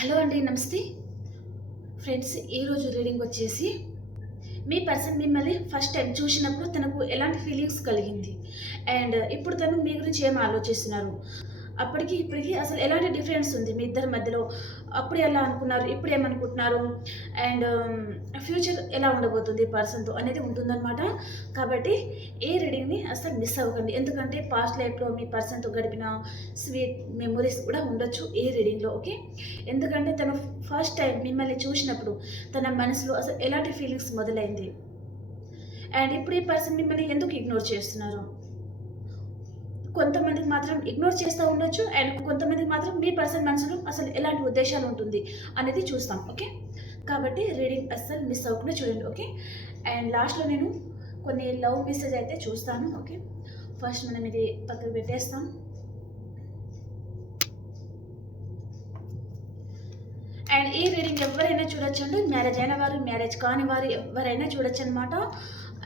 Hello అండి, నమస్తే friends. ఈరోజు రీడింగ్ వచ్చేసి మీ పర్సన్ మిమ్మల్ని ఫస్ట్ టైం చూసినప్పుడు తనకు ఎలాంటి ఫీలింగ్స్ కలిగింది అండ్ ఇప్పుడు తను మీ గురించి ఏం ఆలోచిస్తున్నారు, అప్పటికి ఇప్పటికి అసలు ఎలాంటి డిఫరెన్స్ ఉంది మీ ఇద్దరి మధ్యలో, అప్పుడు ఎలా అనుకున్నారు ఇప్పుడు ఏమనుకుంటున్నారు అండ్ ఫ్యూచర్ ఎలా ఉండబోతుంది పర్సన్తో అనేది ఉంటుందన్నమాట. కాబట్టి ఈ రీడింగ్ని అసలు మిస్ అవ్వకండి, ఎందుకంటే పాస్ట్ లైఫ్లో మీ పర్సన్తో గడిపిన స్వీట్ మెమొరీస్ కూడా ఉండొచ్చు ఈ రీడింగ్లో. ఓకే, ఎందుకంటే తను ఫస్ట్ టైం మిమ్మల్ని చూసినప్పుడు తన మనసులో అసలు ఎలాంటి ఫీలింగ్స్ మొదలైంది అండ్ ఇప్పుడు ఈ పర్సన్ మిమ్మల్ని ఎందుకు ఇగ్నోర్ చేస్తున్నారు. కొంతమందికి మాత్రం ఇగ్నోర్ చేస్తూ ఉండొచ్చు అండ్ కొంతమందికి మాత్రం మీ పర్సన్ మనసులో అసలు ఎలాంటి ఉద్దేశాలు ఉంటుంది అనేది చూస్తాం. ఓకే, కాబట్టి రీడింగ్ అస్సలు మిస్ అవ్వకుండా చూడండి. ఓకే, అండ్ లాస్ట్లో నేను కొన్ని లవ్ మెసేజ్ అయితే చూస్తాను. ఓకే, ఫస్ట్ మనం ఇది పక్కకు పెట్టేస్తాం. అండ్ ఈ రీడింగ్ ఎవరైనా చూడొచ్చండి, మ్యారేజ్ అయిన వారు, మ్యారేజ్ కాని వారు ఎవరైనా చూడొచ్చు అనమాట.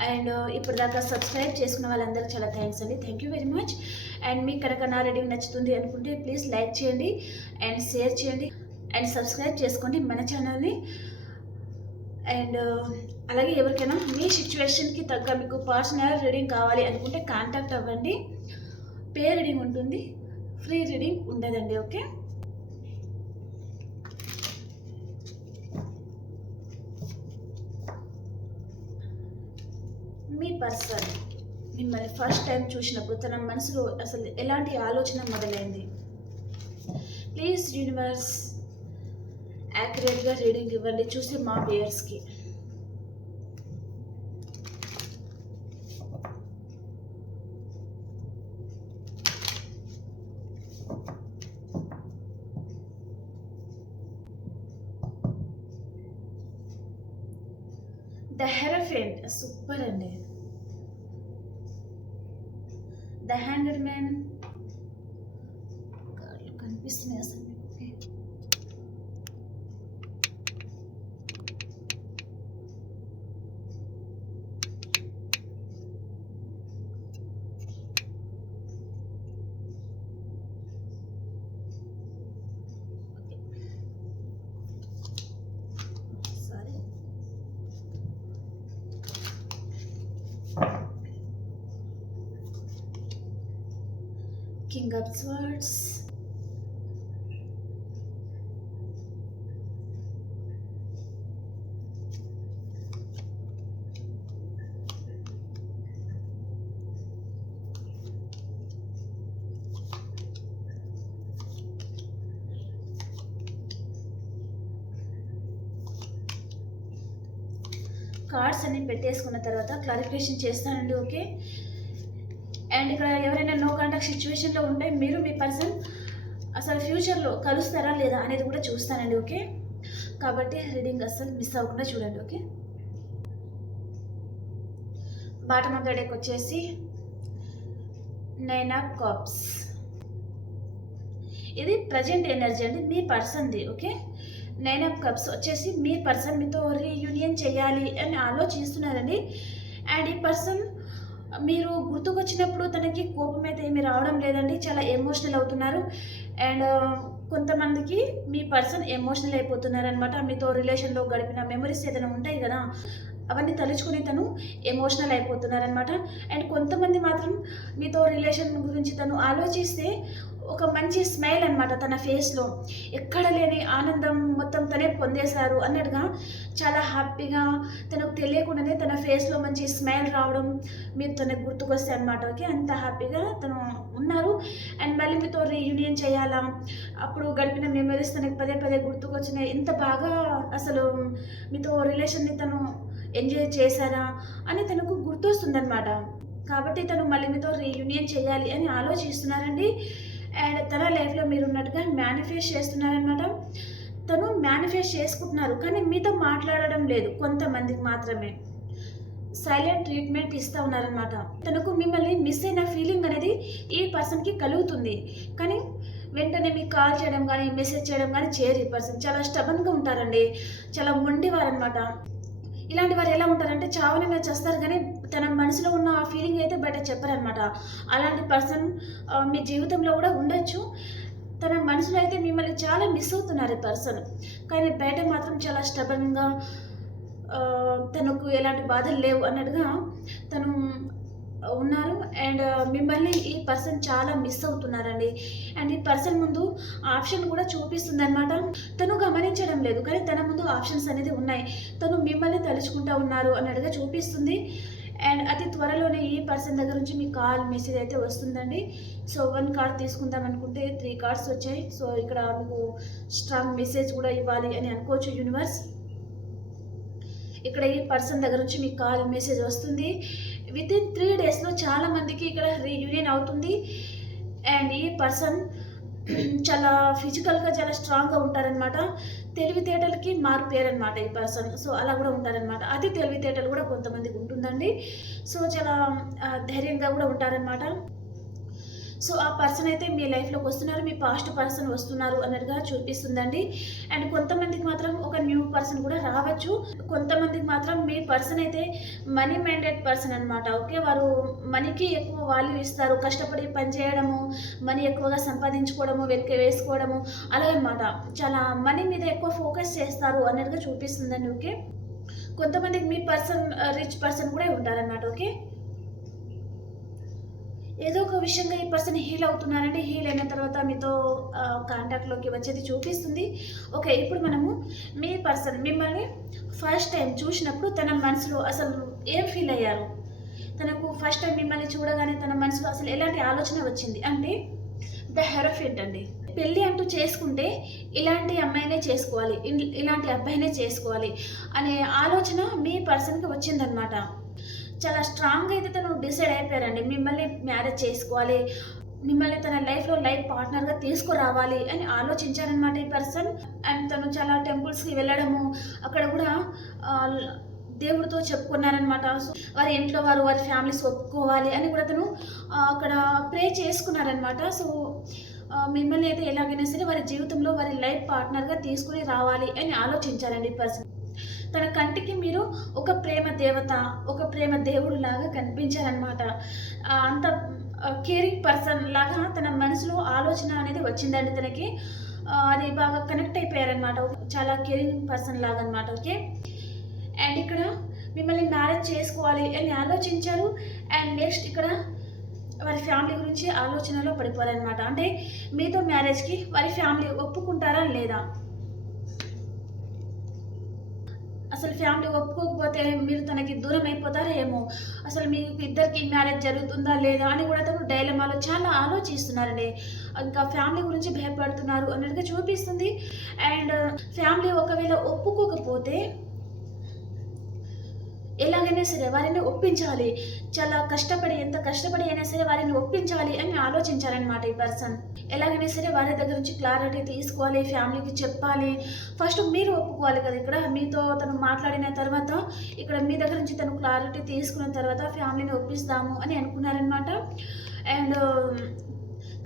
అండ్ ఇప్పుడు దాకా సబ్స్క్రైబ్ చేసుకున్న వాళ్ళందరికీ చాలా థ్యాంక్స్ అండి, thank you very much. And మీకు కనుక నా రీడింగ్ నచ్చుతుంది అనుకుంటే ప్లీజ్ లైక్ చేయండి అండ్ షేర్ చేయండి అండ్ సబ్స్క్రైబ్ చేసుకోండి మన ఛానల్ని. అండ్ అలాగే ఎవరికైనా మీ సిచ్యువేషన్కి తగ్గ మీకు పర్సనల్ రీడింగ్ కావాలి అనుకుంటే కాంటాక్ట్ అవ్వండి. పే రీడింగ్ ఉంటుంది, ఫ్రీ రీడింగ్ ఉండదండి. ఓకే, మీ పర్సన్ మిమ్మల్ని ఫస్ట్ టైం చూసినప్పుడు తన మనసులో అసలు ఎలాంటి ఆలోచన మొదలైంది. ప్లీజ్ యూనివర్స్ యాక్యురేట్గా రీడింగ్ ఇవ్వండి చూసి మా వ్యూయర్స్కి. ద హెరఫెంట్ సూపర్ అండి. ద హ్యాంగడ్ మ్యాన్ కనిపిస్తున్నాయి అసలు మీకు. Sorry, King of Swords, cards అన్ని పెట్టేసుకున్న తర్వాత క్లారిఫికేషన్ చేస్తానండి. ఓకే, అండ్ ఇక్కడ ఎవరైనా నో కాంటాక్ట్ సిచ్యువేషన్లో ఉంటే మీరు మీ పర్సన్ అసలు ఫ్యూచర్లో కలుస్తారా లేదా అనేది కూడా చూస్తానండి. ఓకే, కాబట్టి రీడింగ్ అస్సలు మిస్ అవ్వకుండా చూడండి. Okay, bottom of the deck వచ్చేసి 9 ఆఫ్ కప్స్. ఇది ప్రజెంట్ ఎనర్జీ అండి మీ పర్సన్ది. ఓకే, 9 ఆఫ్ కప్స్ వచ్చేసి మీ పర్సన్ మీతో రీయూనియన్ చేయాలి అని ఆలోచిస్తున్నారండి. అండ్ ఈ పర్సన్ మీరు గుర్తుకొచ్చినప్పుడు తనకి కోపం అయితే ఏమి రావడం లేదండి, చాలా ఎమోషనల్ అవుతున్నారు. అండ్ కొంతమందికి మీ పర్సన్ ఎమోషనల్ అయిపోతున్నారు అనమాట. మీతో రిలేషన్లో గడిపిన మెమరీస్ ఏదైనా ఉంటాయి కదా, అవన్నీ తలుచుకుని తను ఎమోషనల్ అయిపోతున్నారనమాట. అండ్ కొంతమంది మాత్రం మీతో రిలేషన్ గురించి తను ఆలోచిస్తే ఒక మంచి స్మైల్ అనమాట తన ఫేస్లో, ఎక్కడ లేని ఆనందం మొత్తం తనే పొందేశారు అన్నట్టుగా చాలా హ్యాపీగా తనకు తెలియకుండానే తన ఫేస్లో మంచి స్మైల్ రావడం మీరు తనకు గుర్తుకొస్తాయి అనమాట. ఓకే, అంత హ్యాపీగా తను ఉన్నారు. అండ్ మళ్ళీ మీతో రీయూనియన్ చేయాలా, అప్పుడు గడిపిన మెమరీస్ తనకు పదే పదే గుర్తుకొచ్చినాయి, ఎంత బాగా అసలు మీతో రిలేషన్ని తను ఎంజాయ్ చేశారా అని తనకు గుర్తొస్తుందన్నమాట. కాబట్టి తను మళ్ళీ మీతో రీయూనియన్ చేయాలి అని ఆలోచిస్తున్నారండి. అండ్ తన లైఫ్లో మీరు ఉన్నట్టుగా మేనిఫెస్ట్ చేస్తున్నారనమాట. తను మేనిఫెస్ట్ చేసుకుంటున్నారు కానీ మీతో మాట్లాడడం లేదు, కొంతమందికి మాత్రమే సైలెంట్ ట్రీట్మెంట్ ఇస్తూ ఉన్నారనమాట. తనకు మిమ్మల్ని మిస్ అయిన ఫీలింగ్ అనేది ఈ పర్సన్కి కలుగుతుంది, కానీ వెంటనే మీకు కాల్ చేయడం కానీ మెసేజ్ చేయడం కానీ చేయరు. ఈ పర్సన్ చాలా స్టబన్గా ఉంటారండి, చాలా మొండివారనమాట. ఇలాంటి వారు ఎలా ఉంటారంటే చావనైనా చేస్తారు కానీ తన మనసులో ఉన్న ఆ ఫీలింగ్ అయితే బయట చెప్పారనమాట. అలాంటి పర్సన్ మీ జీవితంలో కూడా ఉండొచ్చు. తన మనసులో అయితే మిమ్మల్ని చాలా మిస్ అవుతున్నారు ఈ పర్సన్. కానీ బయట మాత్రం చాలా స్టబన్‌గా తనకు ఎలాంటి బాధలు లేవు అన్నట్టుగా తను ఉన్నారు. అండ్ మిమ్మల్ని ఈ పర్సన్ చాలా మిస్ అవుతున్నారండి. అండ్ ఈ పర్సన్ ముందు ఆప్షన్ కూడా చూపిస్తుందనమాట. తను గమనించడం లేదు, కానీ తన ముందు ఆప్షన్స్ అనేది ఉన్నాయి. తను మిమ్మల్ని తలుచుకుంటూ ఉన్నారు అన్నట్టుగా చూపిస్తుంది. అండ్ అతి త్వరలోనే ఈ పర్సన్ దగ్గర నుంచి మీ కాల్ మెసేజ్ అయితే వస్తుందండి. సో 1 కార్డ్ తీసుకుందాం అనుకుంటే 3 కార్డ్స్ వచ్చాయి. సో ఇక్కడ మీకు స్ట్రాంగ్ మెసేజ్ కూడా ఇవ్వాలి అని అనుకోవచ్చు యూనివర్స్. ఇక్కడ ఈ పర్సన్ దగ్గర నుంచి మీకు కాల్ మెసేజ్ వస్తుంది. వితిన్ 3 డేస్లో చాలా మందికి ఇక్కడ రీయూనియన్ అవుతుంది. అండ్ ఈ పర్సన్ చాలా ఫిజికల్గా చాలా స్ట్రాంగ్గా ఉంటారనమాట. తెలివితేటలకి మారుపేరనమాట ఈ పర్సన్. సో అలా కూడా ఉంటారనమాట. అతి తెలివితేటలు కూడా కొంతమందికి ఉంటుందండి. సో చాలా ధైర్యంగా కూడా ఉంటారనమాట. సో ఆ పర్సన్ అయితే మీ లైఫ్లోకి వస్తున్నారు, మీ పాస్ట్ పర్సన్ వస్తున్నారు అన్నట్టుగా చూపిస్తుందండి. అండ్ కొంతమందికి మాత్రం ఒక న్యూ పర్సన్ కూడా రావచ్చు. కొంతమందికి మాత్రం మీ పర్సన్ అయితే మనీ మైండెడ్ పర్సన్ అనమాట. ఓకే, వారు మనీకి ఎక్కువ వాల్యూ ఇస్తారు. కష్టపడి పని చేయడము, మనీ ఎక్కువగా సంపాదించుకోవడము, వెనక వేసుకోవడము అలాగనమాట. చాలా మనీ మీద ఎక్కువ ఫోకస్ చేస్తారు అన్నట్టుగా చూపిస్తుందండి. ఓకే, కొంతమందికి మీ పర్సన్ రిచ్ పర్సన్ కూడా ఉంటారన్నమాట. ఓకే, ఏదో ఒక విషయంగా ఈ పర్సన్ హీల్ అవుతున్నారంటే హీల్ అయిన తర్వాత మీతో కాంటాక్ట్లోకి వచ్చేది చూపిస్తుంది. ఓకే, ఇప్పుడు మనము మీ పర్సన్ మిమ్మల్ని ఫస్ట్ టైం చూసినప్పుడు తన మనసులో అసలు ఏం ఫీల్ అయ్యారు? తనకు ఫస్ట్ టైం మిమ్మల్ని చూడగానే తన మనసులో అసలు ఎలాంటి ఆలోచన వచ్చింది అంటే ద హెరోఫెంట్ అండి. పెళ్ళి అంటూ చేసుకుంటే ఇలాంటి అమ్మాయినే చేసుకోవాలి, ఇలాంటి అబ్బాయినే చేసుకోవాలి అనే ఆలోచన మీ పర్సన్కి వచ్చిందనమాట. చాలా స్ట్రాంగ్గా అయితే తను డిసైడ్ అయిపోయారండి. మిమ్మల్ని మ్యారేజ్ చేసుకోవాలి, మిమ్మల్ని తన లైఫ్లో లైఫ్ పార్ట్నర్గా తీసుకురావాలి అని ఆలోచించారనమాట ఈ పర్సన్. అండ్ తను చాలా టెంపుల్స్కి వెళ్ళడము, అక్కడ కూడా దేవుడితో చెప్పుకున్నారనమాట. సో వారి ఇంట్లో వారి ఫ్యామిలీస్ ఒప్పుకోవాలి అని కూడా తను అక్కడ ప్రే చేసుకున్నారనమాట. సో మిమ్మల్ని అయితే ఎలాగైనా సరే వారి జీవితంలో వారి లైఫ్ పార్ట్నర్గా తీసుకుని రావాలి అని ఆలోచించారండి ఈ పర్సన్. తన కంటికి మీరు ఒక ప్రేమ దేవత, ఒక ప్రేమ దేవుడు లాగా కనిపించారనమాట. అంత కేరింగ్ పర్సన్ లాగా తన మనసులో ఆలోచన అనేది వచ్చిందండి తనకి. అది బాగా కనెక్ట్ అయిపోయారనమాట. చాలా కేరింగ్ పర్సన్ లాగా అనమాట. ఓకే, అండ్ ఇక్కడ మిమ్మల్ని మ్యారేజ్ చేసుకోవాలి అని ఆలోచించారు. అండ్ నెక్స్ట్ ఇక్కడ వారి ఫ్యామిలీ గురించి ఆలోచనలో పడిపోయారనమాట. అంటే మీతో మ్యారేజ్కి వారి ఫ్యామిలీ ఒప్పుకుంటారా లేదా, అసలు ఫ్యామిలీ ఒప్పుకోకపోతే మీరు తనకి దూరం అయిపోతారా ఏమో, అసలు మీకు ఇద్దరికి మ్యారేజ్ జరుగుతుందా లేదా అని కూడా తను డైలమాలో చాలా ఆలోచిస్తున్నారండి. ఇంకా ఫ్యామిలీ గురించి భయపడుతున్నారు అన్నట్టుగా చూపిస్తుంది. అండ్ ఫ్యామిలీ ఒకవేళ ఒప్పుకోకపోతే ఎలాగైనా సరే వారిని ఒప్పించాలి, చాలా కష్టపడి ఎంత కష్టపడి అయినా సరే వారిని ఒప్పించాలి అని ఆలోచించారనమాట ఈ పర్సన్. ఎలాగైనా సరే వారి దగ్గర నుంచి క్లారిటీ తీసుకోవాలి, ఫ్యామిలీకి చెప్పాలి. ఫస్ట్ మీరు ఒప్పుకోవాలి కదా. ఇక్కడ మీతో తను మాట్లాడిన తర్వాత ఇక్కడ మీ దగ్గర నుంచి తను క్లారిటీ తీసుకున్న తర్వాత ఫ్యామిలీని ఒప్పిస్తాము అని అనుకున్నారనమాట. అండ్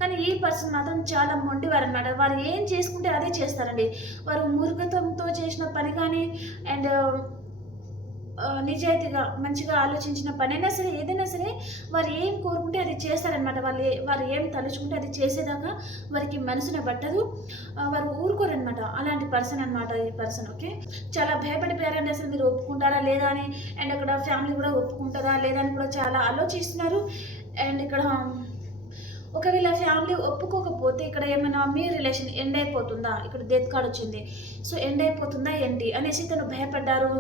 కానీ ఈ పర్సన్ మాత్రం చాలా మొండివారు అనమాట. వారు ఏం చేసుకుంటే అదే చేస్తారండి. వారు మూర్ఖత్వంతో చేసిన పని కానీ అండ్ నిజాయితీగా మంచిగా ఆలోచించిన పనైనా సరే ఏదైనా సరే వారు ఏం కోరుకుంటే అది చేస్తారనమాట. వారు ఏం తలుచుకుంటే అది చేసేదాకా వారికి మనసున పట్టదు, వారు ఊరుకోరనమాట. అలాంటి పర్సన్ అనమాట ఈ పర్సన్. ఓకే, చాలా భయపడిపోయారండి అసలు మీరు ఒప్పుకుంటారా లేదా అని. అండ్ అక్కడ ఫ్యామిలీ కూడా ఒప్పుకుంటారా లేదా అని కూడా చాలా ఆలోచిస్తున్నారు. అండ్ ఇక్కడ ఒకవేళ ఫ్యామిలీ ఒప్పుకోకపోతే ఇక్కడ ఏమైనా మీ రిలేషన్ ఎండ్ అయిపోతుందా, ఇక్కడ డెత్ కార్డ్ వచ్చింది. సో ఎండ్ అయిపోతుందా ఏంటి అనేసి తను భయపడ్డారు.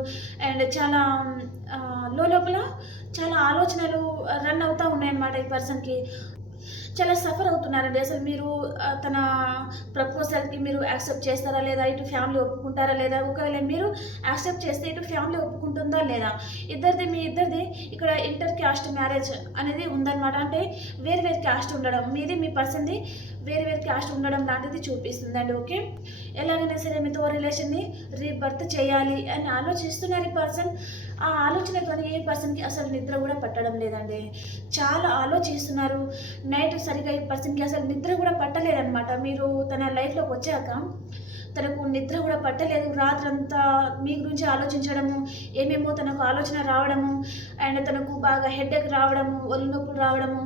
అండ్ చాలా లోపల చాలా ఆలోచనలు రన్ అవుతూ ఉన్నాయన్నమాట ఈ పర్సన్కి. చాలా సఫర్ అవుతున్నారండి. అసలు మీరు తన ప్రపోజల్కి మీరు యాక్సెప్ట్ చేస్తారా లేదా, ఇటు ఫ్యామిలీ ఒప్పుకుంటారా లేదా, ఒకవేళ మీరు యాక్సెప్ట్ చేస్తే ఇటు ఫ్యామిలీ ఒప్పుకుంటుందా లేదా. మీ ఇద్దరిది ఇక్కడ ఇంటర్ క్యాస్ట్ మ్యారేజ్ అనేది ఉందన్నమాట. అంటే వేరు క్యాస్ట్ ఉండడం, మీది మీ పర్సన్ది వేరు క్యాస్ట్ ఉండడం లాంటిది చూపిస్తుందండి. ఓకే, ఎలాగైనా సరే మీతో రిలేషన్ని రీబర్త్ చేయాలి అని ఆలోచిస్తున్నారు ఈ పర్సన్. ఆ ఆలోచనతో ఏ పర్సన్కి అసలు నిద్ర కూడా పట్టడం లేదండి. చాలా ఆలోచిస్తున్నారు. నైట్ సరిగా ఈ పర్సన్కి అసలు నిద్ర కూడా పట్టలేదన్నమాట. మీరు తన లైఫ్లోకి వచ్చాక తనకు నిద్ర కూడా పట్టలేదు. రాత్రంతా మీ గురించి ఆలోచించడము, ఏమేమో తనకు ఆలోచన రావడము, అండ్ తనకు బాగా హెడేక్ రావడము, ఒళ్ళు నొప్పులు రావడము,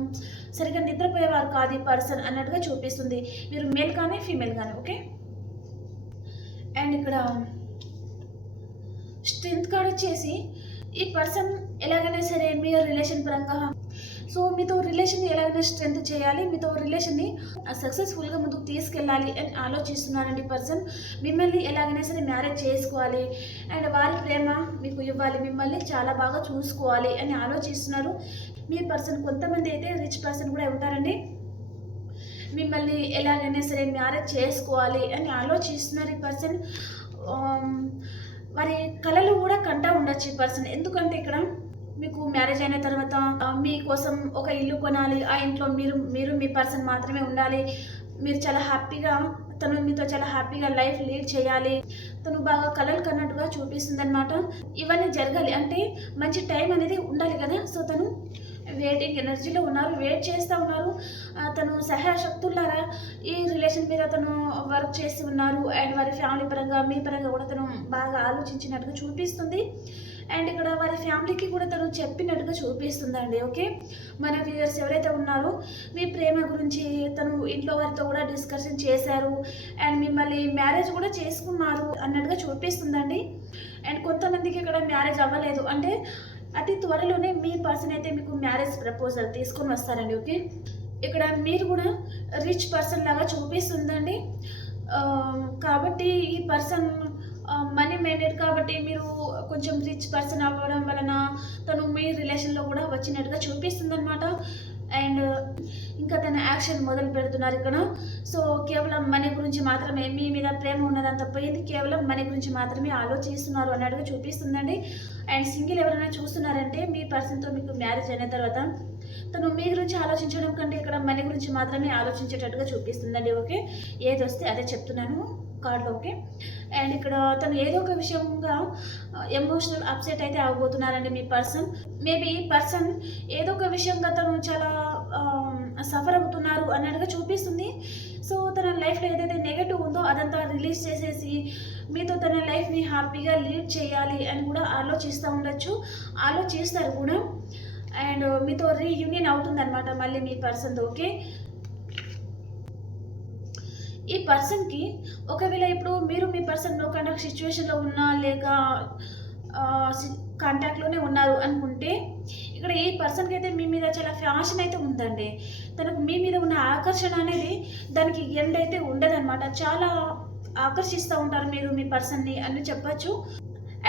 సరిగ్గా నిద్రపోయేవారు కాదు ఈ పర్సన్ అన్నట్టుగా చూపిస్తుంది. మీరు మేల్ కానీ ఫీమేల్ కానీ. ఓకే. అండ్ ఇక్కడ స్ట్రెంత్ కార్డ్ వచ్చేసి ఈ పర్సన్ ఎలాగైనా సరే మీ రిలేషన్ పరంగా సో మీతో రిలేషన్ని ఎలాగైనా స్ట్రెంత్ చేయాలి, మీతో రిలేషన్ని సక్సెస్ఫుల్గా ముందుకు తీసుకెళ్ళాలి అని ఆలోచిస్తున్నారండి పర్సన్. మిమ్మల్ని ఎలాగైనా సరే మ్యారేజ్ చేసుకోవాలి అండ్ వారి ప్రేమ మీకు ఇవ్వాలి, మిమ్మల్ని చాలా బాగా చూసుకోవాలి అని ఆలోచిస్తున్నారు మీ పర్సన్. కొంతమంది అయితే రిచ్ పర్సన్ కూడా ఉంటారండి, మిమ్మల్ని ఎలాగైనా సరే మ్యారేజ్ చేసుకోవాలి అని ఆలోచిస్తున్నారు ఈ పర్సన్. వారి కళలు కూడా కంటా ఉండొచ్చు ఈ పర్సన్. ఎందుకంటే ఇక్కడ మీకు మ్యారేజ్ అయిన తర్వాత మీకోసం ఒక ఇల్లు కొనాలి, ఆ ఇంట్లో మీరు మీ పర్సన్ మాత్రమే ఉండాలి, మీరు చాలా హ్యాపీగా తను మీతో చాలా హ్యాపీగా లైఫ్ లీడ్ చేయాలి, తను బాగా కలలు కన్నట్టుగా చూపిస్తుంది అనమాట. ఇవన్నీ జరగాలి అంటే మంచి టైం అనేది ఉండాలి కదా. సో తను వెయిటింగ్ ఎనర్జీలో ఉన్నారు, వెయిట్ చేస్తూ ఉన్నారు. తను సహాయశక్తులారా ఈ రిలేషన్ మీద తను వర్క్ చేసి ఉన్నారు అండ్ వారి ఫ్యామిలీ పరంగా మీ పరంగా కూడా తను బాగా ఆలోచించినట్టుగా చూపిస్తుంది. అండ్ ఇక్కడ వారి ఫ్యామిలీకి కూడా తను చెప్పినట్టుగా చూపిస్తుందండి. ఓకే. మన వ్యూయర్స్ ఎవరైతే ఉన్నారో మీ ప్రేమ గురించి తను ఇంట్లో వారితో కూడా డిస్కషన్ చేశారు అండ్ మిమ్మల్ని మ్యారేజ్ కూడా చేసుకున్నారు అన్నట్టుగా చూపిస్తుందండి. అండ్ కొంతమందికి ఇక్కడ మ్యారేజ్ అవ్వలేదు అంటే అతి త్వరలోనే మీ పర్సన్ అయితే మీకు మ్యారేజ్ ప్రపోజల్ తీసుకొని వస్తారండి. ఓకే. ఇక్కడ మీరు కూడా రిచ్ పర్సన్ లాగా చూపిస్తుందండి. కాబట్టి ఈ పర్సన్ మనీ మైండెడ్ కాబట్టి మీరు కొంచెం రిచ్ పర్సన్ అవ్వడం వలన తను మీ రిలేషన్లో కూడా వచ్చినట్టుగా చూపిస్తుంది అనమాట. అండ్ ఇంకా తన యాక్షన్ మొదలు పెడుతున్నారు ఇక్కడ. సో కేవలం మనీ గురించి మాత్రమే, మీ మీద ప్రేమ ఉన్నదంతా పోయింది, కేవలం మనీ గురించి మాత్రమే ఆలోచిస్తున్నారు అన్నట్టుగా చూపిస్తుందండి. అండ్ సింగిల్ ఎవరైనా చూస్తున్నారంటే మీ పర్సన్తో మీకు మ్యారేజ్ అయిన తర్వాత తను మీ గురించి ఆలోచించడం కంటే ఇక్కడ మనీ గురించి మాత్రమే ఆలోచించేటట్టుగా చూపిస్తుందండి. ఓకే. ఏది వస్తే అదే చెప్తున్నాను కార్డులో. ఓకే. అండ్ ఇక్కడ తను ఏదో ఒక విషయంగా ఎమోషనల్ అప్సెట్ అయితే అవ్వబోతున్నారండి మీ పర్సన్. మేబీ ఈ పర్సన్ ఏదో ఒక విషయంగా తను చాలా సఫర్ అవుతున్నారు అన్నట్టుగా చూపిస్తుంది. సో తన లైఫ్లో ఏదైతే నెగటివ్ ఉందో అదంతా రిలీజ్ చేసేసి మీతో తన లైఫ్ని హ్యాపీగా లీడ్ చేయాలి అని కూడా ఆలోచిస్తారు కూడా. అండ్ మీతో రీయూనియన్ అవుతుందన్నమాట మళ్ళీ మీ పర్సన్తో. ఓకే. ఈ పర్సన్కి ఒకవేళ ఇప్పుడు మీరు మీ పర్సన్ నో కాంటాక్ట్ సిచ్యువేషన్లో ఉన్నా లేక కాంటాక్ట్లోనే ఉన్నారు అనుకుంటే ఇక్కడ ఈ పర్సన్కి అయితే మీ మీద చాలా ఫ్యాషన్ అయితే ఉందండి. తనకు మీ మీద ఉన్న ఆకర్షణ అనేది దానికి ఎండ్ అయితే ఉండదన్నమాట. చాలా ఆకర్షిస్తూ ఉంటారు మీరు మీ పర్సన్ని అని చెప్పచ్చు.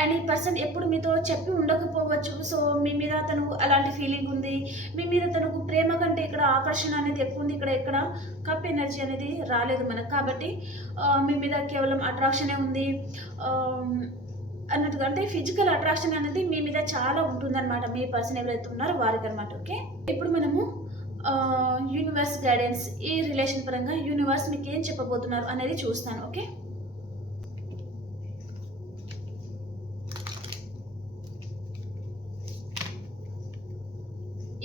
అండ్ ఈ పర్సన్ ఎప్పుడు మీతో చెప్పి ఉండకపోవచ్చు. సో మీ మీద తనకు అలాంటి ఫీలింగ్ ఉంది, మీ మీద తనకు ప్రేమ కంటే ఇక్కడ ఆకర్షణ అనేది ఎక్కువ ఉంది. ఇక్కడ కప్ ఎనర్జీ అనేది రాలేదు మనకు, కాబట్టి మీ మీద కేవలం అట్రాక్షనే ఉంది అన్నట్టుగా, అంటే ఫిజికల్ అట్రాక్షన్ అనేది మీ మీద చాలా ఉంటుందన్నమాట మీ పర్సన్ ఎవరైతే ఉన్నారో వారికి అనమాట. ఓకే. ఇప్పుడు మనము యూనివర్స్ గైడెన్స్, ఈ రిలేషన్ పరంగా యూనివర్స్ మీకు ఏం చెప్పబోతున్నారు అనేది చూస్తాను. ఓకే.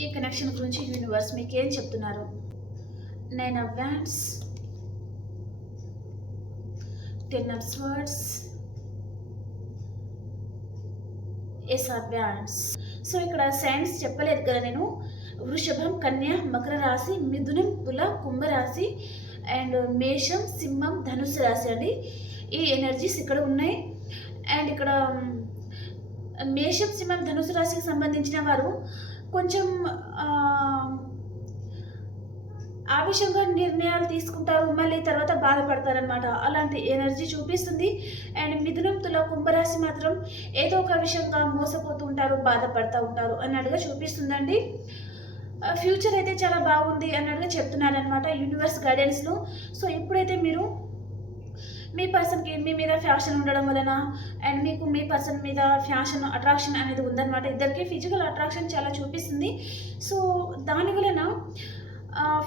ఈ కనెక్షన్ గురించి యూనివర్స్ మీకు ఏం చెప్తున్నారు? 9 of Wands, 10 of Swords, Ace of Wands. So ఇక్కడ సైన్స్ చెప్పలేదు కదా నేను. వృషభం, కన్య, మకర రాశి, మిథునం, తుల, కుంభరాశి అండ్ మేషం, సింహం, ధనుసు రాశి అండి. ఈ ఎనర్జీస్ ఇక్కడ ఉన్నాయి. అండ్ ఇక్కడ మేషం, సింహం, ధనుసు రాశికి సంబంధించిన వారు కొంచెం ఆవేశంగా నిర్ణయాలు తీసుకుంటారు, మళ్ళీ తర్వాత బాధపడతారనమాట. అలాంటి ఎనర్జీ చూపిస్తుంది. అండ్ మిథునం, తుల, కుంభరాశి మాత్రం ఏదో ఒక విషయంగా మోసపోతూ ఉంటారు, బాధపడుతూ ఉంటారు అన్నట్టుగా చూపిస్తుందండి. ఫ్యూచర్ అయితే చాలా బాగుంది అన్నట్టుగా చెప్తున్నారనమాట యూనివర్స్ గైడెన్స్లో. సో ఇప్పుడైతే మీరు మీ పర్సన్కి మీ మీద ఫ్యాషన్ ఉండడం వలన అండ్ మీకు మీ పర్సన్ మీద ఫ్యాషన్ అట్రాక్షన్ అనేది ఉందన్నమాట. ఇద్దరికి ఫిజికల్ అట్రాక్షన్ చాలా చూపిస్తుంది. సో దాని వలన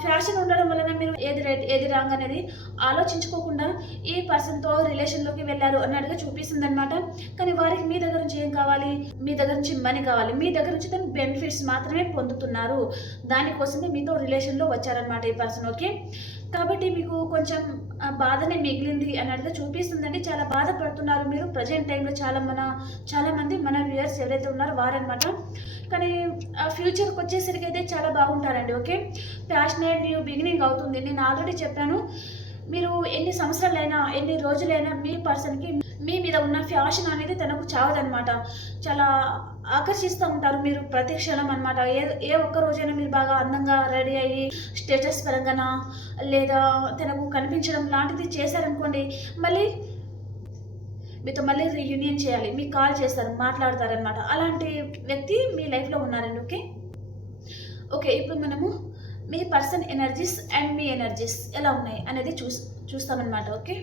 ఫ్యాషన్ ఉండడం వలన మీరు ఏది రైట్ ఏది రాంగ్ అనేది ఆలోచించుకోకుండా ఈ పర్సన్తో రిలేషన్లోకి వెళ్ళారు అన్నట్టుగా చూపిస్తుంది అనమాట. కానీ వారికి మీ దగ్గర నుంచి ఏం కావాలి? మీ దగ్గర నుంచి మనీ కావాలి, మీ దగ్గర నుంచి తను బెనిఫిట్స్ మాత్రమే పొందుతున్నారు. దానికోసమే మీతో రిలేషన్లో వచ్చారనమాట ఈ పర్సన్. ఓకే. కాబట్టి మీకు కొంచెం బాధనే మిగిలింది అన్నట్టుగా చూపిస్తుందండి. చాలా బాధపడుతున్నారు మీరు ప్రజెంట్ టైంలో. చాలా మంది మన వ్యూయర్స్ ఎవరైతే ఉన్నారో వారనమాట. కానీ ఆ ఫ్యూచర్కి వచ్చేసరికి అయితే చాలా బాగుంటారండి. ఓకే, ప్యాషనేట్ న్యూ బిగినింగ్ అవుతుంది. నేను ఆల్రెడీ చెప్పాను, మీరు ఎన్ని సంవత్సరాలైనా ఎన్ని రోజులైనా మీ పర్సన్కి మీ మీద ఉన్న ఫ్యాషన్ అనేది తనకు చావదనమాట. చాలా ఆకర్షిస్తూ ఉంటారు మీరు ప్రతి క్షణం అనమాట. ఏ ఒక్క రోజైనా మీరు బాగా అందంగా రెడీ అయ్యి స్టేటస్ పరంగానా లేదా తనకు కనిపించడం లాంటిది చేశారనుకోండి, మళ్ళీ మీతో మళ్ళీ రీయూనియన్ చేయాలి, మీకు కాల్ చేస్తారు, మాట్లాడతారనమాట. అలాంటి వ్యక్తి మీ లైఫ్లో ఉన్నారండి. ఓకే ఓకే ఇప్పుడు మనము మీ పర్సన్ ఎనర్జీస్ అండ్ మీ ఎనర్జీస్ ఎలా ఉన్నాయి అనేది చూస్తామన్నమాట. ఓకే,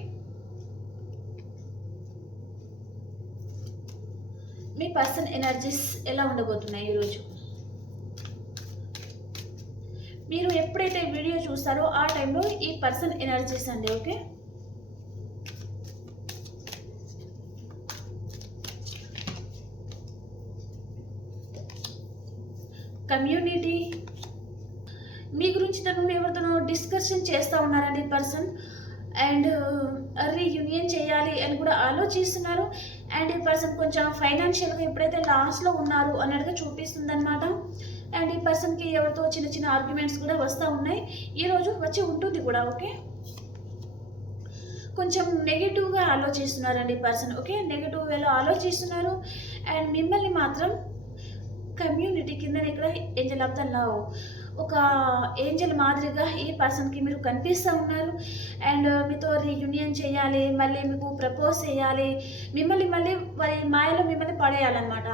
మీ పర్సన్ ఎనర్జీస్ ఎలా ఉండబోతున్నాయి ఈరోజు. మీరు ఎప్పుడైతే వీడియో చూస్తారో ఆ టైంలో ఈ పర్సన్ ఎనర్జీస్ అండి. ఓకే, కమ్యూనిటీ, మీ గురించి తను ఎవరితోనో డిస్కషన్ చేస్తూ ఉన్నారండి పర్సన్. అండ్ రీయూనియన్ చేయాలి అని కూడా ఆలోచిస్తున్నారు. అండ్ ఈ పర్సన్ కొంచెం ఫైనాన్షియల్గా ఎప్పుడైతే లాస్లో ఉన్నారు అన్నట్టుగా చూపిస్తుంది అనమాట. అండ్ ఈ పర్సన్కి ఎవరితో చిన్న చిన్న ఆర్గ్యుమెంట్స్ కూడా వస్తూ ఉన్నాయి, ఈరోజు వచ్చి ఉంటుంది కూడా. ఓకే, కొంచెం నెగిటివ్గా ఆలోచిస్తున్నారండి పర్సన్. ఓకే, నెగిటివ్ వేలో ఆలోచిస్తున్నారు. అండ్ మిమ్మల్ని మాత్రం కమ్యూనిటీ కింద ఇక్కడ ఏంజల్ ఆఫ్ ద లవ్, ఒక ఏంజల్ మాదిరిగా ఈ పర్సన్కి మీరు కనిపిస్తూ ఉన్నారు. అండ్ మీతో రీయూనియన్ చేయాలి, మళ్ళీ మీకు ప్రపోజ్ చేయాలి, మిమ్మల్ని మళ్ళీ వారి మాయలో మిమ్మల్ని పడేయాలన్నమాట.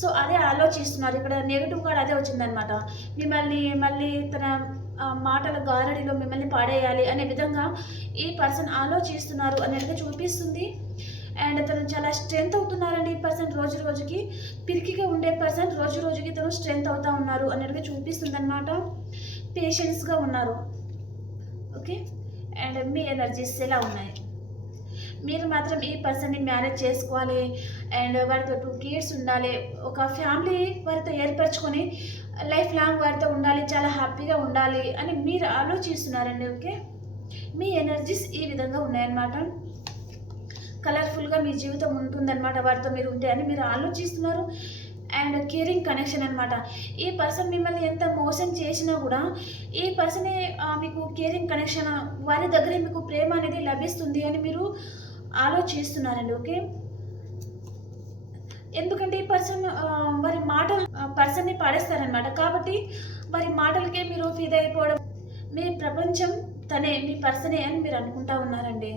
సో అదే ఆలోచిస్తున్నారు. ఇక్కడ నెగిటివ్ కార్డ్ అదే వచ్చిందనమాట. మిమ్మల్ని మళ్ళీ తన మాటల గారడిలో మిమ్మల్ని పాడేయాలి అనే విధంగా ఈ పర్సన్ ఆలోచిస్తున్నారు అనేది చూపిస్తుంది. అండ్ తను చాలా స్ట్రెంత్ అవుతున్నారండి ఈ పర్సన్. రోజు రోజుకి పిరికిగా ఉండే పర్సన్ రోజు రోజుకి తను స్ట్రెంత్ అవుతూ ఉన్నారు అన్నట్టుగా చూపిస్తుంది అనమాట. పేషెన్స్గా ఉన్నారు. ఓకే, అండ్ మీ ఎనర్జీస్ ఎలా ఉన్నాయి. మీరు మాత్రం ఈ పర్సన్ని మ్యారేజ్ చేసుకోవాలి అండ్ వారితో 2 kids ఉండాలి, ఒక ఫ్యామిలీ వారితో ఏర్పరచుకొని లైఫ్ లాంగ్ వారితో ఉండాలి, చాలా హ్యాపీగా ఉండాలి అని మీరు ఆలోచిస్తున్నారండి. ఓకే, మీ ఎనర్జీస్ ఈ విధంగా ఉన్నాయన్నమాట. కలర్ఫుల్గా మీ జీవితం ఉంటుందన్నమాట వారితో మీరు ఉంటే అని మీరు ఆలోచిస్తున్నారు. అండ్ కేరింగ్ కనెక్షన్ అనమాట. ఈ పర్సన్ మిమ్మల్ని ఎంత మోసం చేసినా కూడా ఈ పర్సనే మీకు కేరింగ్ కనెక్షన్, వారి దగ్గరే మీకు ప్రేమ అనేది లభిస్తుంది అని మీరు ఆలోచిస్తున్నారండి. ఓకే, ఎందుకంటే ఈ పర్సన్ వారి మాటలు పర్సన్ని పాడేస్తారనమాట. కాబట్టి వారి మాటలకే మీరు ఫీల్ అయిపోవడం, మీ ప్రపంచం తనే, మీ పర్సనే అని మీరు అనుకుంటా ఉన్నారండి.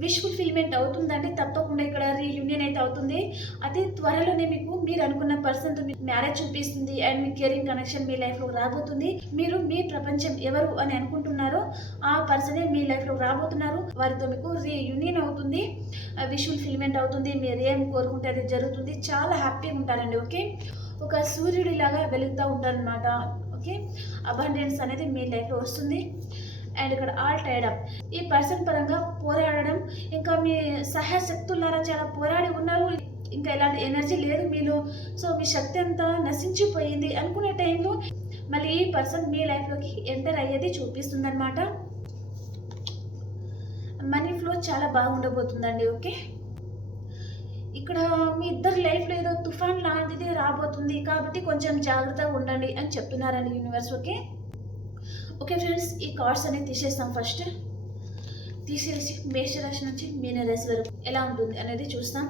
విష్ ఫుల్ఫిల్మెంట్ అవుతుందండి తప్పకుండా. ఇక్కడ రీయూనియన్ అయితే అవుతుంది అతి త్వరలోనే. మీకు మీరు అనుకున్న పర్సన్తో మీకు మ్యారేజ్ చూపిస్తుంది అండ్ మీ కేరింగ్ కనెక్షన్ మీ లైఫ్లో రాబోతుంది. మీరు మీ ప్రపంచం ఎవరు అని అనుకుంటున్నారో ఆ పర్సనే మీ లైఫ్లో రాబోతున్నారు. వారితో మీకు రీయూనియన్ అవుతుంది, విష్ ఫుల్ఫిల్మెంట్ అవుతుంది, మీరు ఏం కోరుకుంటే అది జరుగుతుంది. చాలా హ్యాపీగా ఉంటారండి. ఓకే, ఒక సూర్యుడిలాగా వెలుగుతూ ఉంటారనమాట. ఓకే, అబండెన్స్ అనేది మీ లైఫ్లో వస్తుంది. అండ్ ఇక్కడ ఆల్ టైడ్ అప్, ఈ పర్సన్ పరంగా పోరాడడం, ఇంకా మీ సహాయశక్తులారా చాలా పోరాడి ఉన్నారు, ఇంకా ఎలాంటి ఎనర్జీ లేదు మీలో. సో మీ శక్తి అంతా నశించిపోయింది అనుకునే టైంలో మళ్ళీ ఈ పర్సన్ మీ లైఫ్లోకి ఎంటర్ అయ్యేది చూపిస్తుంది అనమాట. మనీ ఫ్లో చాలా బాగుండబోతుందండి. ఓకే, ఇక్కడ మీ ఇద్దరు లైఫ్లో ఏదో తుఫాన్ లాంటిది రాబోతుంది కాబట్టి కొంచెం జాగ్రత్తగా ఉండండి అని చెప్తున్నారండి యూనివర్స్. ఓకే ఓకే ఫ్రెండ్స్, ఈ కార్డ్స్ అనేది తీసేస్తాం. ఫస్ట్ తీసేసి మేషరాశి నుంచి మీనరాశి వరకు ఎలా ఉంటుంది అనేది చూస్తాం.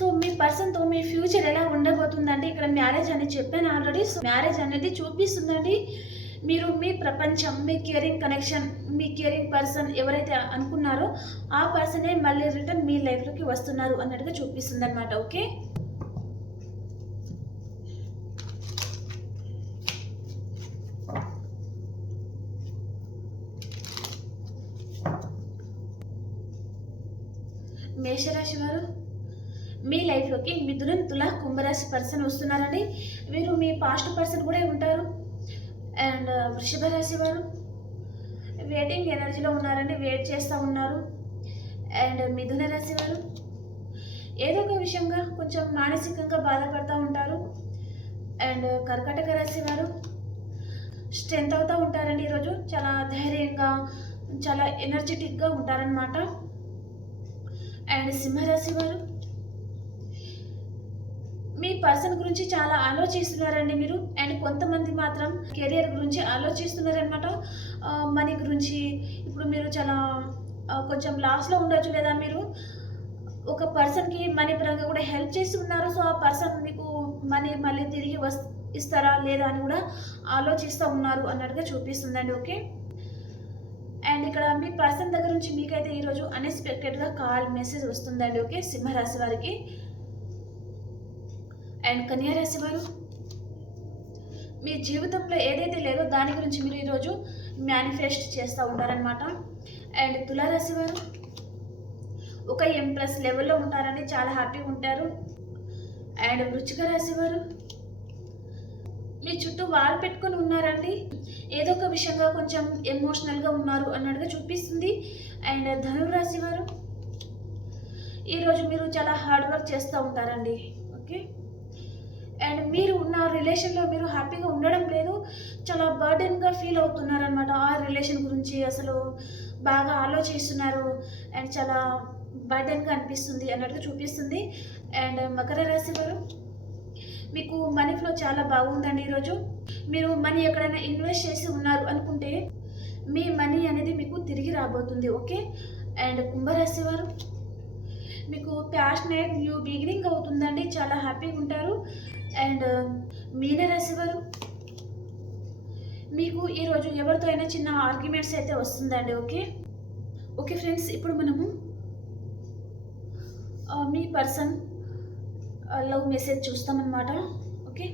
సో మీ పర్సన్తో మీ ఫ్యూచర్ ఎలా ఉండబోతుందంటే ఇక్కడ మ్యారేజ్ అని చెప్పాను ఆల్రెడీ. సో మ్యారేజ్ అనేది చూపిస్తుందండి. మీరు మీ ప్రపంచం, మీ కేరింగ్ కనెక్షన్, మీ కేరింగ్ పర్సన్ ఎవరైతే అనుకున్నారో ఆ పర్సనే మళ్ళీ రిటర్న్ మీ లైఫ్లోకి వస్తున్నారు అన్నట్టుగా చూపిస్తుంది అనమాట. ఓకే, మేషరాశి వారు మీ లైఫ్లోకి మిథునం, తుల, కుంభరాశి పర్సన్ వస్తున్నారండి. వీరు మీ పాస్ట్ పర్సన్ కూడా ఉంటారు. అండ్ వృషభ రాశి వారు వెయిటింగ్ ఎనర్జీలో ఉన్నారండి, వెయిట్ చేస్తూ ఉన్నారు. అండ్ మిథున రాశి వారు ఏదో ఒక విషయంగా కొంచెం మానసికంగా బాధపడుతూ ఉంటారు. అండ్ కర్కాటక రాశి వారు స్ట్రెంత్ అవుతూ ఉంటారండి. ఈరోజు చాలా ధైర్యంగా, చాలా ఎనర్జెటిక్గా ఉంటారనమాట. అండ్ సింహరాశి వారు మీ పర్సన్ గురించి చాలా ఆలోచిస్తున్నారండి మీరు. అండ్ కొంతమంది మాత్రం కెరియర్ గురించి ఆలోచిస్తున్నారనమాట, మనీ గురించి. ఇప్పుడు మీరు చాలా కొంచెం లాస్లో ఉండొచ్చు, లేదా మీరు ఒక పర్సన్కి మనీ పరంగా కూడా హెల్ప్ చేసి ఉన్నారు. సో ఆ పర్సన్ మీకు మనీ మళ్ళీ తిరిగి ఇస్తారా లేదా అని కూడా ఆలోచిస్తూ ఉన్నారు అన్నట్టుగా చూపిస్తుందండి. ఓకే, అండ్ ఇక్కడ మీ పర్సన్ దగ్గర నుంచి మీకైతే ఈరోజు అన్ఎక్స్పెక్టెడ్గా కాల్, మెసేజ్ వస్తుందండి. ఓకే, సింహరాశి వారికి. అండ్ కన్యా రాశి వారు మీ జీవితంలో ఏదైతే లేదో దాని గురించి మీరు ఈరోజు మేనిఫెస్ట్ చేస్తూ ఉంటారనమాట. అండ్ తులారాశి వారు ఒక ఎంప్రెస్ లెవెల్లో ఉంటారని చాలా హ్యాపీగా ఉంటారు. అండ్ వృశ్చిక రాశి వారు మీ చుట్టూ వాల్ పెట్టుకొని ఉన్నారండి, ఏదో ఒక విషయంగా కొంచెం ఎమోషనల్గా ఉన్నారు అన్నట్టుగా చూపిస్తుంది. అండ్ ధనురాశి వారు ఈరోజు మీరు చాలా హార్డ్ వర్క్ చేస్తూ ఉంటారండి. ఓకే, అండ్ మీరు ఉన్న రిలేషన్లో మీరు హ్యాపీగా ఉండడం లేదు, చాలా బర్డెన్గా ఫీల్ అవుతున్నారనమాట. ఆ రిలేషన్ గురించి అసలు బాగా ఆలోచిస్తున్నారు అండ్ చాలా బర్డెన్గా అనిపిస్తుంది అన్నట్టుగా చూపిస్తుంది. అండ్ మకర రాశి వారు మీకు మనీ ఫ్లో చాలా బాగుందండి. ఈరోజు మీరు మనీ ఎక్కడైనా ఇన్వెస్ట్ చేసి ఉన్నారు అనుకుంటే మీ మనీ అనేది మీకు తిరిగి రాబోతుంది. ఓకే, అండ్ కుంభరాశి వారు మీకు ప్యాషనేట్ న్యూ బిగినింగ్ అవుతుందండి, చాలా హ్యాపీగా ఉంటారు. అండ్ మీనరాశి వారు మీకు ఈరోజు ఎవరితో అయినా చిన్న ఆర్గ్యుమెంట్స్ అయితే వస్తుందండి. ఓకే ఓకే ఫ్రెండ్స్, ఇప్పుడు మనము మీ పర్సన్ లవ్ మెసేజ్ చూస్తామన్నమాట. ఓకే,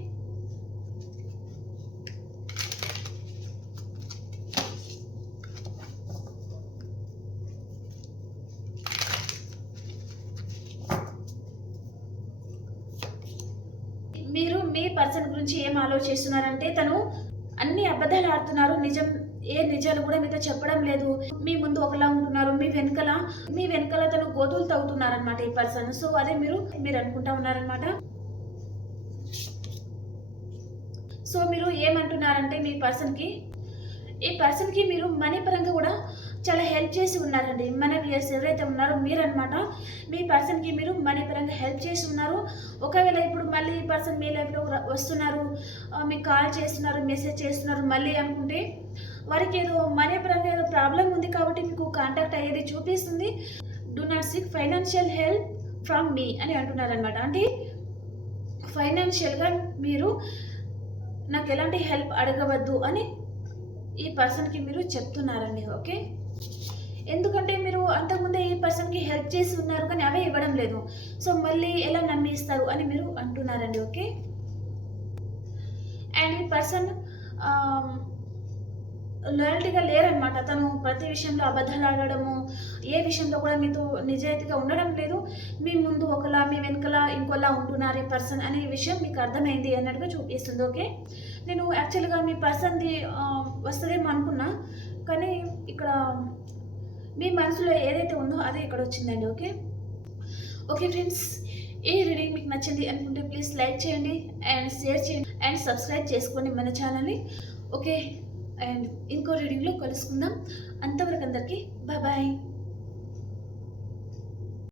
మీరు మీ పర్సన్ గురించి ఏం ఆలోచిస్తున్నారంటే తను అన్ని అబద్ధాలు ఆడుతున్నారు, నిజాలు కూడా మీతో చెప్పడం లేదు. మీ ముందు ఒకలా ఉంటున్నారు, మీ వెనకాల తను గోతులు తవ్వుతున్నారనమాట ఈ పర్సన్. సో అదే మీరు అనుకుంటా ఉన్నారనమాట. సో మీరు ఏమంటున్నారంటే ఈ పర్సన్కి మీరు మనీ పరంగా కూడా చాలా హెల్ప్ చేసి ఉన్నారండి. మన వ్యూయర్స్ ఎవరైతే ఉన్నారో మీరనమాట, మీ పర్సన్కి మీరు మనీ పరంగా హెల్ప్ చేసి ఉన్నారు. ఒకవేళ ఇప్పుడు మళ్ళీ ఈ పర్సన్ మీ లైఫ్లో వస్తున్నారు, మీకు కాల్ చేస్తున్నారు, మెసేజ్ చేస్తున్నారు మళ్ళీ అనుకుంటే వారికి ఏదో మనీ పరంగా ఏదో ప్రాబ్లం ఉంది కాబట్టి మీకు కాంటాక్ట్ అయ్యేది చూపిస్తుంది. Do not seek financial help from మీ అని అంటున్నారనమాట. అంటే ఫైనాన్షియల్గా మీరు నాకు ఎలాంటి హెల్ప్ అడగవద్దు అని ఈ పర్సన్కి మీరు చెప్తున్నారండి. ఓకే, ఎందుకంటే మీరు అంతకుముందే ఈ పర్సన్కి హెల్ప్ చేసి ఉన్నారు కానీ అవే ఇవ్వడం లేదు. సో మళ్ళీ ఎలా నమ్మిస్తారు అని మీరు అంటున్నారండి. ఓకే, అండ్ ఈ పర్సన్ లాయల్టీగా లేరనమాట. తను ప్రతి విషయంలో అబద్ధాలు ఆడడము, ఏ విషయంలో కూడా మీతో నిజాయితీగా ఉండడం లేదు. మీ ముందు ఒకలా, మీ వెనకలా ఇంకోలా ఉంటున్నారు ఈ పర్సన్ అనే విషయం మీకు అర్థమైంది అన్నట్టుగా చూపిస్తుంది. ఓకే, నేను యాక్చువల్గా మీ పర్సన్ది వస్తుందేమో అనుకున్నా, కానీ ఇక్కడ మీ మనసులో ఏదైతే ఉందో అదే ఇక్కడ వచ్చిందండి. ఓకే ఓకే ఫ్రెండ్స్, ఈ రీడింగ్ మీకు నచ్చింది అనుకుంటే ప్లీజ్ లైక్ చేయండి అండ్ షేర్ చేయండి అండ్ సబ్స్క్రైబ్ చేసుకోండి మన ఛానల్ని. ఓకే, అండ్ ఇంకో రీడింగ్లో కలుసుకుందాం. అంతవరకు అందరికీ బాయ్ బాయ్.